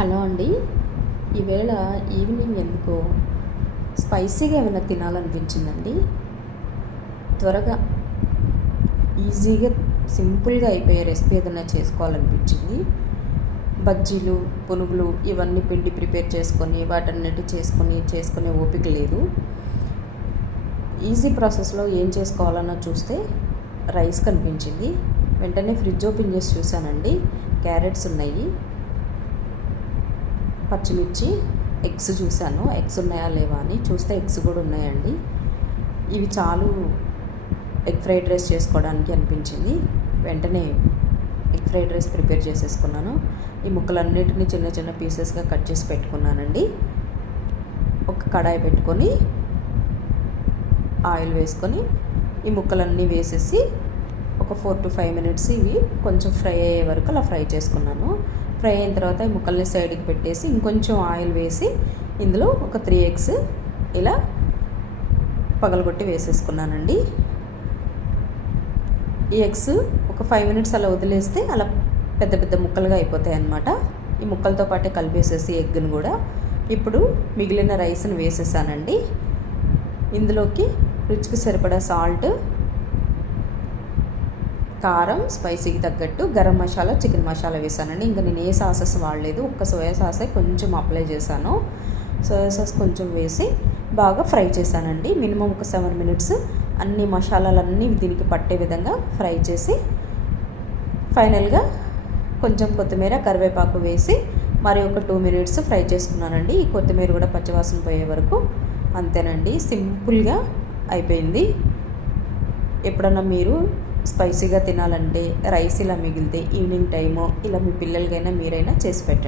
Hello అండి. ఈవేళ evening ఎందుకో స్పైసీగా ఏమైనా తినాలనిపించిందండి. త్వరగా ఈజీగా సింపుల్గా అయిపోయే రెసిపీ ఏదైనా చేసుకోవాలనిపించింది. బజ్జీలు పునుగులు ఇవన్నీ పిండి ప్రిపేర్ చేసుకొని వాటన్నిటి చేసుకొని చేసుకునే ఓపిక లేదు. ఈజీ ప్రాసెస్లో ఏం చేసుకోవాలన్నా చూస్తే రైస్ కనిపించింది. వెంటనే ఫ్రిడ్జ్ ఓపెన్ చేసి చూశానండి. క్యారెట్స్ ఉన్నాయి. పచ్చిమిర్చి ఎగ్స్ చూశాను. ఎగ్స్ ఉన్నాయా లేవా అని. చూస్తే ఎగ్స్ కూడా ఉన్నాయండి. ఇవి చాలు ఎగ్ ఫ్రైడ్ రైస్ చేసుకోవడానికి అనిపించింది. వెంటనే ఎగ్ ఫ్రైడ్ రైస్ ప్రిపేర్ చేసేసుకున్నాను. ఈ ముక్కలన్నిటిని చిన్న చిన్న పీసెస్గా కట్ చేసి పెట్టుకున్నానండి. ఒక కడాయి పెట్టుకొని ఆయిల్ వేసుకొని ఈ ముక్కలన్నీ వేసేసి ఒక ఫోర్ టు ఫైవ్ మినిట్స్ ఇవి కొంచెం ఫ్రై అయ్యే వరకు అలా ఫ్రై చేసుకున్నాను. ఫ్రై అయిన తర్వాత ఈ ముక్కల్ని సైడ్కి పెట్టేసి ఇంకొంచెం ఆయిల్ వేసి ఇందులో ఒక త్రీ ఎగ్స్ ఇలా పగలగొట్టి వేసేసుకున్నానండి. ఈ ఎగ్స్ ఒక ఫైవ్ మినిట్స్ అలా వదిలేస్తే అలా పెద్ద పెద్ద ముక్కలుగా అయిపోతాయి అన్నమాట ఈ ముక్కలతో పాటే కలిపేసేసి ఎగ్ని కూడా. ఇప్పుడు మిగిలిన రైస్ని వేసేసానండి. ఇందులోకి రుచికి సరిపడా సాల్ట్ కారం స్పైసీకి తగ్గట్టు గరం మసాలా చికెన్ మసాలా వేసానండి ఇంకా నేను ఏ సాసెస్ వాడలేదు. ఒక్క సోయా సాసే కొంచెం అప్లై చేశాను. సోయా సాస్ కొంచెం వేసి బాగా ఫ్రై చేశానండి. మినిమం ఒక సెవెన్ మినిట్స్ అన్ని మసాలాలన్నీ దీనికి పట్టే విధంగా ఫ్రై చేసి ఫైనల్గా కొంచెం కొత్తిమీర కరివేపాకు వేసి మరి ఒక టూ మినిట్స్ ఫ్రై చేసుకున్నానండి. ఈ కొత్తిమీర కూడా పచ్చివాసన పోయే వరకు అంతేనండి. సింపుల్గా అయిపోయింది. ఎప్పుడన్నా మీరు స్పైసీగా తినాలంటే రైస్ ఇలా మిగిలితే ఈవినింగ్ టైము ఇలా మీ పిల్లలకైనా మీరైనా చేసి పెట్టండి.